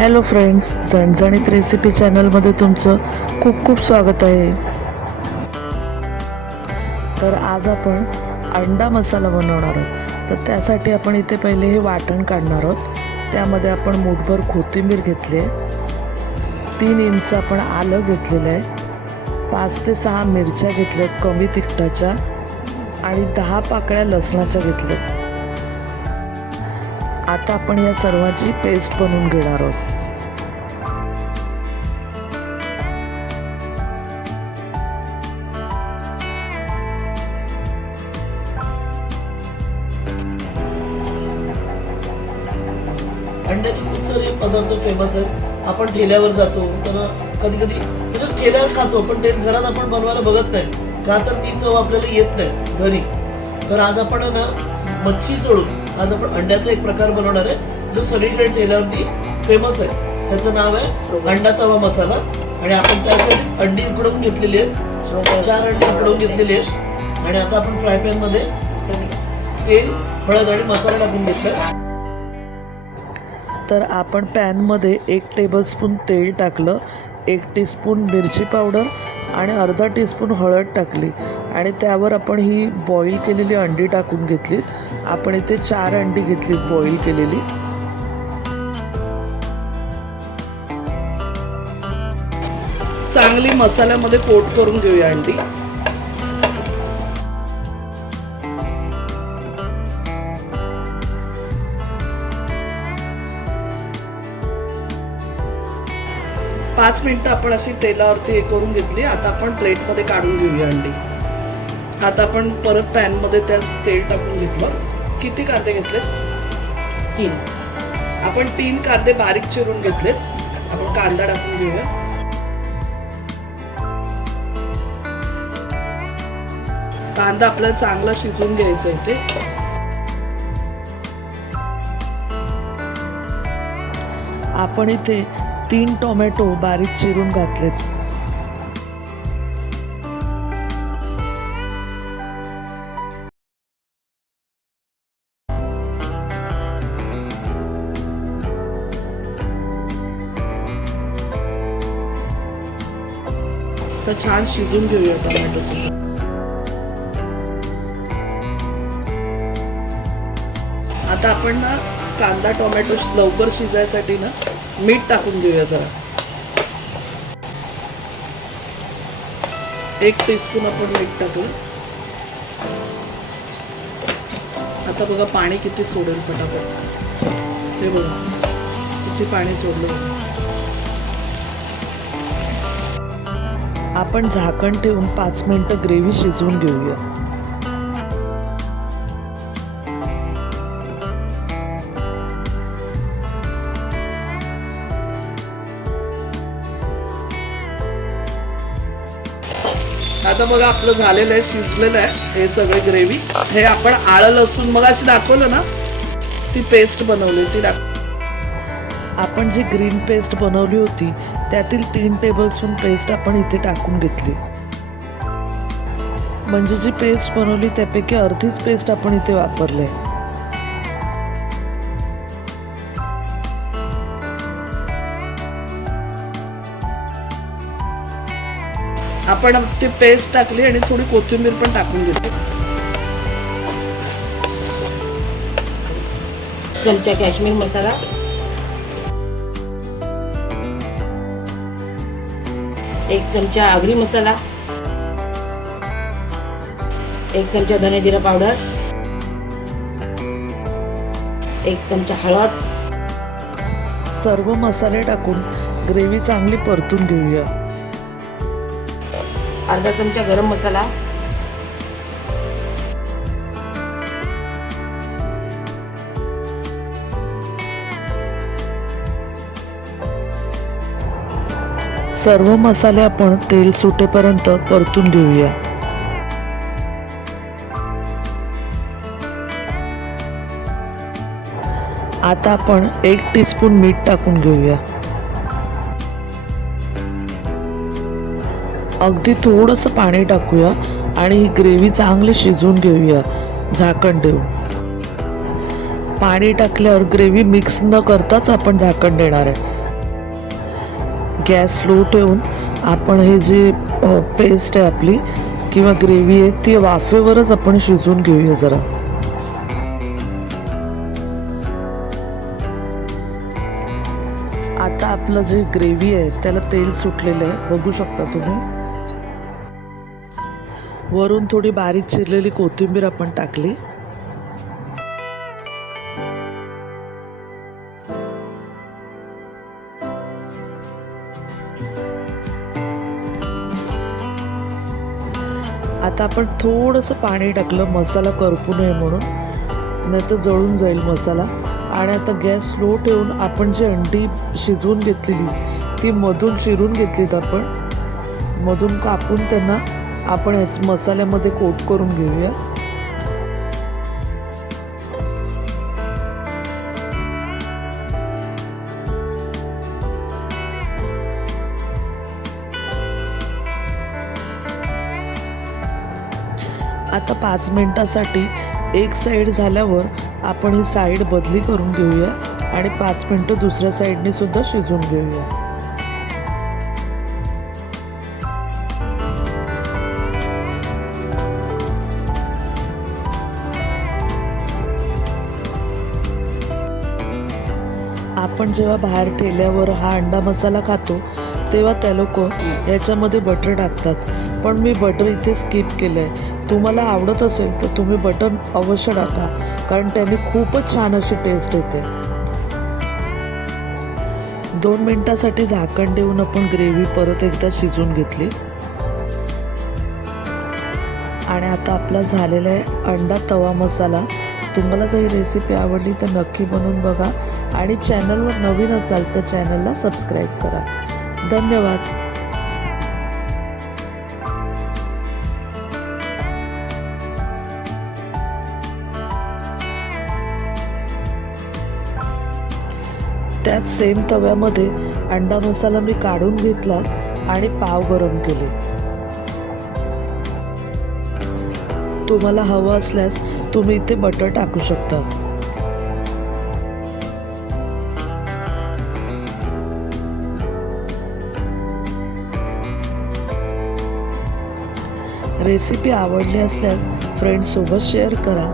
Hello friends, झणझणीत recipe चॅनलमध्ये तुमचं खूप खूप स्वागत आहे. तर आज आपण अंडा मसाला बनवणार आहोत. तर त्यासाठी आपण इथे पहिले हे वाटण काढणार आहोत. त्यामध्ये आपण मूठभर कोथिंबीर घेतली आहे, 3 इंच आपण आलं घेतलेलं आहे, 5 ते 6 मिरच्या घेतल्यात कमी तिखटाच्या आणि 10 पाकळ्या लसणाच्या घेतल्यात. आता आपण या सर्वांची पेस्ट बनवून घेणार आहोत. अंड्याचे खूप सारे पदार्थ फेमस आहेत. आपण ठेल्यावर जातो तर कधी कधी म्हणजे ठेल्यावर खातो, पण तेच घरात आपण बनवायला बघत नाही का, तर ती चव आपल्याला येत नाही घरी. तर आज आपण ना मच्छी सोडून आज आपण अंड्याचा एक प्रकार बनवणार आहे जो सगळीकडे ठेल्यावरती फेमस आहे. त्याचं नाव आहे अंडा तवा मसाला. आणि आपण त्यासाठी अंडी उकडवून घेतलेली आहेत, 4 अंडी उकडवून घेतलेली आहेत. आणि आता आपण फ्राय पॅन मध्ये तेल, हळद आणि मसाला टाकून घेतला. तर आपण पॅनमध्ये 1 टेबलस्पून तेल टाकलं, 1 टीस्पून मिरची पावडर आणि अर्धा टीस्पून हळद टाकली आणि त्यावर आपण ही बॉईल केलेली अंडी टाकून घेतलीत. आपण इथे 4 अंडी घेतलीत बॉईल केलेली. चांगली मसाल्यामध्ये कोट करून घेऊया अंडी. पाच मिनिटं आपण अशी तेलावरती हे करून घेतली. आता आपण प्लेटमध्ये काढून घेऊया अंडी. आता आपण परत पॅनमध्ये त्याच तेल टाकून घेतलं. किती कांदे घेतलेत? 3. आपण 3 कांदे बारीक चिरून घेतलेत. आपण कांदा टाकून घेऊया. कांदा आपल्याला चांगला शिजवून घ्यायचा इथे. आपण इथे 3 टोमॅटो बारीक चिरून घातलेत. तर छान शिजून घेऊया टोमॅटो सुद्धा. आता आपण ना कांदा टोमॅटो लवकर शिजायसाठी ना मीठ टाकून घेऊया जरा. 1 टीस्पून आपण मीठ टाकू. आता बघा पाणी किती सोडेल पटापट. हे बघा किती पाणी सोडलं. आपण झाकण ठेवून 5 मिनिटं ग्रेव्ही शिजवून घेऊया. आता बघा आपलं झालेलं आहे, शिजलेलं आहे हे सगळे ग्रेव्ही. हे आपण आलं लसूण मग अशी दाखवलं ना, ती पेस्ट बनवली ती आपण जी ग्रीन पेस्ट बनवली होती त्यातील 3 टेबलस्पून पेस्ट आपण इथे टाकून घेतली. म्हणजे जी पेस्ट बनवली त्यापैकी अर्धीच पेस्ट आपण इथे वापरली. आपण ती पेस्ट टाकली आणि थोडी कोथिंबीर पण टाकून घेतली. चमचा काश्मीर मसाला, 1 चमचा आगरी मसाला, 1 चमचा धने जिरा पावडर, 1 चमचा हळद. सर्व मसाले टाकून ग्रेव्ही चांगली परतून घेऊया. अर्धा चमचा गरम मसाला, सर्व मसाले आपण तेल सुटेपर्यंत परतून घेऊया. आता आपण 1 टीस्पून मीठ टाकून घेऊया. अगदी थोडंसं पाणी टाकूया आणि ही ग्रेव्ही चांगली शिजवून घेऊया झाकण देऊन. पाणी टाकल्यावर ग्रेव्ही मिक्स न करताच आपण झाकण देणार आहे. गॅस स्लो ठेवून आपण हे जे पेस्ट आहे आपली किंवा ग्रेव्ही आहे ती वाफेवरच आपण शिजवून घेऊया जरा. आता आपलं जे ग्रेव्ही आहे त्याला तेल सुटलेलं आहे, बघू शकता तुम्ही. वरून थोडी बारीक चिरलेली कोथिंबीर आपण टाकली. आता आपण थोडंसं पाणी टाकलं मसाला करपू नये म्हणून, नाही तर जळून जाईल मसाला. आणि आता गॅस स्लो ठेवून आपण जी अंडी शिजवून घेतलेली ती मधून चिरून घेतलीत आपण, मधून कापून त्यांना आपण ह्याच मसाल्यामध्ये कोट करून घेऊया. आता 5 मिनिटासाठी एक साईड झाल्यावर आपण ही साईड बदली करून घेऊया आणि 5 मिनिटं दुसऱ्या साईडने सुद्धा शिजवून घेऊया. आपण जेव्हा बाहेर ठेल्यावर हा अंडा मसाला खातो तेव्हा त्या लोक याच्यामध्ये बटर टाकतात, पण मी बटर इथे स्किप केलं आहे. तुम्हाला आवडत असेल तर तुम्ही बटर अवश्य टाका, कारण त्याने खूपच छान अशी टेस्ट येते. 2 मिनिटासाठी झाकण देऊन आपण ग्रेव्ही परत एकदा शिजवून घेतली. आणि आता आपला झालेला आहे अंडा तवा मसाला. तुम्हाला जर ही रेसिपी आवडली तर नक्की बनवून बघा आणि चॅनलवर नवीन असाल तर चॅनलला सबस्क्राईब करा. धन्यवाद. त्याच सेम तव्यामध्ये अंडा मसाला मी काढून घेतला आणि पाव गरम केले. तुम्हाला हवं असल्यास तुम्ही इथे बटर टाकू शकता. रेसिपी आवडली असल्यास फ्रेंड्ससोबत शेअर करा.